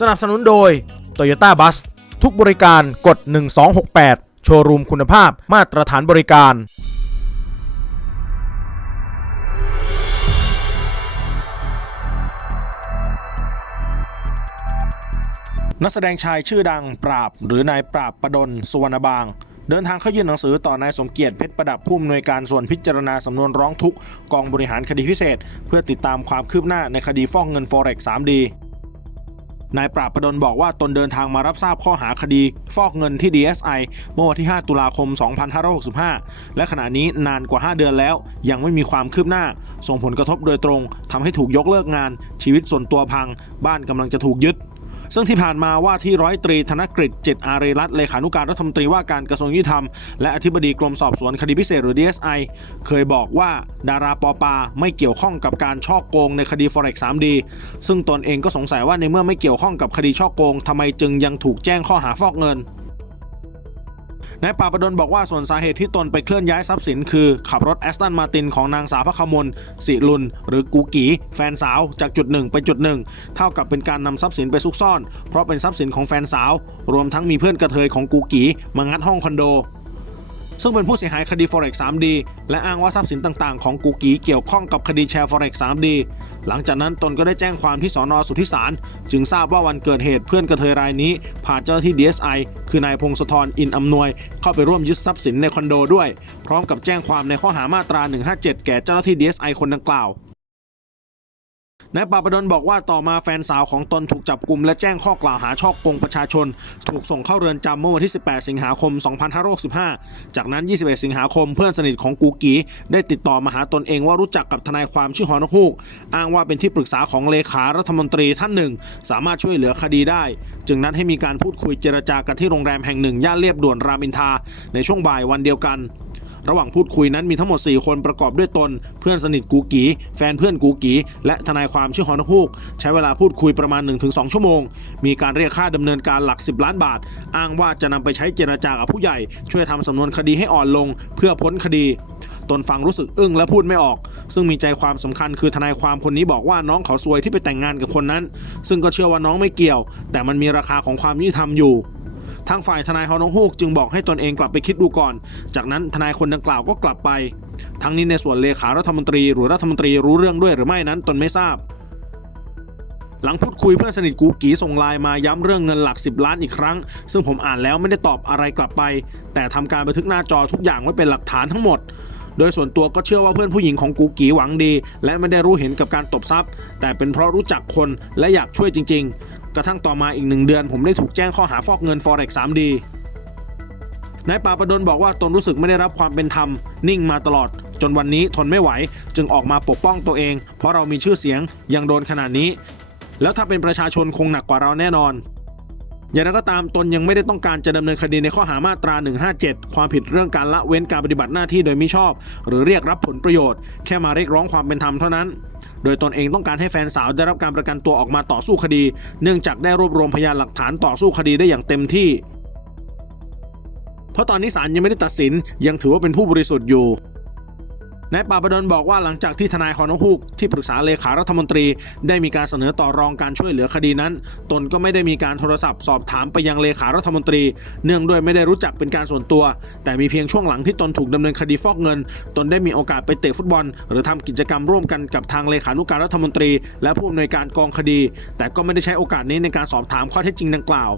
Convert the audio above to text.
สนับสนุนโดย Toyota Bus ทุกบริการกด 1268 โชว์รูมคุณภาพมาตรฐานบริการ นักแสดงชายชื่อดังปราบ หรือนายปราบประดลสุวรรณบางเดินทางเข้ายื่นหนังสือต่อนายสมเกียรติเพชรประดับผู้อำนวยการส่วนพิจารณาสำนวนร้องทุกข์กองบริหารคดีพิเศษ เพื่อติดตามความคืบหน้าในคดีฟอกเงิน Forex 3D นายปราบประดลบอกว่าตนเดินทางมารับทราบข้อหาคดี ฟอกเงินที่ DSI เมื่อวันที่ 5 ตุลาคม 2565 และขณะนี้นานกว่า 5 เดือนแล้ว ยังไม่มีความคืบหน้า ส่งผลกระทบโดยตรงทำให้ถูกยกเลิกงาน ชีวิตส่วนตัวพัง บ้านกำลังจะถูกยึด ซึ่งที่ผ่านมาว่าที่ร้อยตรีธนกฤษจิตอารีรัตน์เลขานุการรัฐมนตรีว่าการกระทรวงยุติธรรม และอธิบดีกรมสอบสวนคดีพิเศษหรือ DSI เคยบอกว่าดาราปอปาไม่เกี่ยวข้องกับการช่อโกงในคดี Forex 3D ซึ่งตนเองก็สงสัยว่าในเมื่อไม่เกี่ยวข้องกับคดีช่อโกงทำไมจึงยังถูกแจ้งข้อหาฟอกเงิน นายปาประดลบอกว่าส่วนสาเหตุที่ตนไปเคลื่อนย้ายทรัพย์สินคือ ขับรถแอสตันมาตินของนางสาวพระขมลสิรุนหรือกูกีแฟนสาวจากจุดหนึ่งไปจุดหนึ่งเท่ากับเป็นการนำทรัพย์สินไปซุกซ่อน เพราะเป็นทรัพย์สินของแฟนสาว รวมทั้งมีเพื่อนกระเทยของกูกีมางัดห้องคอนโด ซึ่งเป็นผู้เสียหายคดี Forex 3D และอ้างว่าทรัพย์สินต่างๆ ของกูกีเกี่ยวข้องกับคดีแชร์ Forex 3D หลังจากนั้นตนก็ได้แจ้งความที่สอนอสุทธิสาร จึงทราบว่าวันเกิดเหตุเพื่อนกระเทยรายนี้ ผ่าเจ้าหน้าที่ DSI คือนายพงศธรอินอำนวย เข้าไปร่วมยึดทรัพย์สินในคอนโดด้วย พร้อมกับแจ้งความในข้อหามาตรา 157 แก่เจ้าหน้าที่ DSI คนดังกล่าว นายปาปดลบอกว่าต่อมาแฟนสาวของตนถูกจับกลุ่มและแจ้งข้อกล่าวหาช่อโกงประชาชน ถูกส่งเข้าเรือนจำเมื่อวันที่ 18 สิงหาคม 2565 จากนั้น 21 สิงหาคมเพื่อนสนิทของกูกีได้ติดต่อมาหาตนเองว่ารู้จักกับทนายความชื่อฮอนกฮูก อ้างว่าเป็นที่ปรึกษาของเลขารัฐมนตรีท่านหนึ่ง สามารถช่วยเหลือคดีได้ จึงนัดให้มีการพูดคุยเจรจากันที่โรงแรมแห่งหนึ่งย่านเรียบด่วนรามอินทราในช่วงบ่ายวันเดียวกัน ระหว่างพูดคุยนั้นมีทั้งหมด 4 คนประกอบด้วยตน เพื่อนสนิทกูกีแฟนเพื่อนกูกีและทนายความชื่อฮอนฮูก ใช้เวลาพูดคุยประมาณ 1-2 ชั่วโมง มีการเรียกค่าดำเนินการหลัก 10 ล้านบาท อ้างว่าจะนำไปใช้เจรจากับผู้ใหญ่ ช่วยทำสำนวนคดีให้อ่อนลง เพื่อพ้นคดีตนฟังรู้สึกอึ้งและพูดไม่ออก ซึ่งมีใจความสำคัญคือทนายความคนนี้บอกว่าน้องเขาซวยที่ไปแต่งงานกับคนนั้น ซึ่งก็เชื่อว่าน้องไม่เกี่ยว แต่มันมีราคาของความยุติธรรมอยู่ ทางฝ่ายทนายฮอนงฮูกจึงบอกให้ตนเองกลับไปคิดดูก่อน จากนั้นทนายคนดังกล่าวก็กลับไป ทั้งนี้ในส่วนเลขารัฐมนตรี หรือรัฐมนตรีรู้เรื่องด้วยหรือไม่นั้นตนไม่ทราบหลังพูดคุยเพื่อนสนิทกูกีส่งไลน์มาย้ำเรื่องเงินหลัก 10 ล้านอีกครั้ง ซึ่งผมอ่านแล้วไม่ได้ตอบอะไรกลับไป แต่ทำการบันทึกหน้าจอทุกอย่างไว้เป็นหลักฐานทั้งหมด โดยส่วนตัวก็เชื่อว่าเพื่อนผู้หญิงของกูกีหวังดี และไม่ได้รู้เห็นกับการตบทรัพย์ แต่เป็นเพราะรู้จักคนและอยากช่วยจริง กระทั่งต่อมาอีกหนึ่งเดือน ผมได้ถูกแจ้งข้อหาฟอกเงิน Forex 3D นายปราประดลบอกว่าตนรู้สึกไม่ได้รับความเป็นธรรม นิ่งมาตลอด จนวันนี้ทนไม่ไหว จึงออกมาปกป้องตัวเอง เพราะเรามีชื่อเสียงยังโดนขนาดนี้ แล้วถ้าเป็นประชาชนคงหนักกว่าเราแน่นอน อย่างนั้นก็ตามตนยังไม่ได้ต้องการจะดำเนินคดีในข้อหามาตรา 157 ความผิดเรื่องการละเว้นการปฏิบัติหน้าที่โดยมิชอบ หรือเรียกรับผลประโยชน์ แค่มาเรียกร้องความเป็นธรรมเท่านั้น โดยตนเองต้องการให้แฟนสาวได้รับการประกันตัวออกมาต่อสู้คดี เนื่องจากได้รวบรวมพยานหลักฐานต่อสู้คดีได้อย่างเต็มที่ เพราะตอนนี้ศาลยังไม่ได้ตัดสินยังถือว่าเป็นผู้บริสุทธิ์อยู่ นายปาบดลบอกว่าหลังจากที่ทนายฮอนฮูกที่ปรึกษาเลขารัฐมนตรี ได้มีการเสนอต่อรองการช่วยเหลือคดีนั้น ตนก็ไม่ได้มีการโทรศัพท์สอบถามไปยังเลขารัฐมนตรี เนื่องด้วยไม่ได้รู้จักเป็นการส่วนตัว แต่มีเพียงช่วงหลังที่ตนถูกดำเนินคดีฟอกเงิน ตนได้มีโอกาสไปเตะฟุตบอล หรือทำกิจกรรมร่วมกันกับทางเลขานุการรัฐมนตรี และผู้อำนวยการกองคดี แต่ก็ไม่ได้ใช้โอกาสนี้ในการสอบถามข้อเท็จจริงดังกล่าว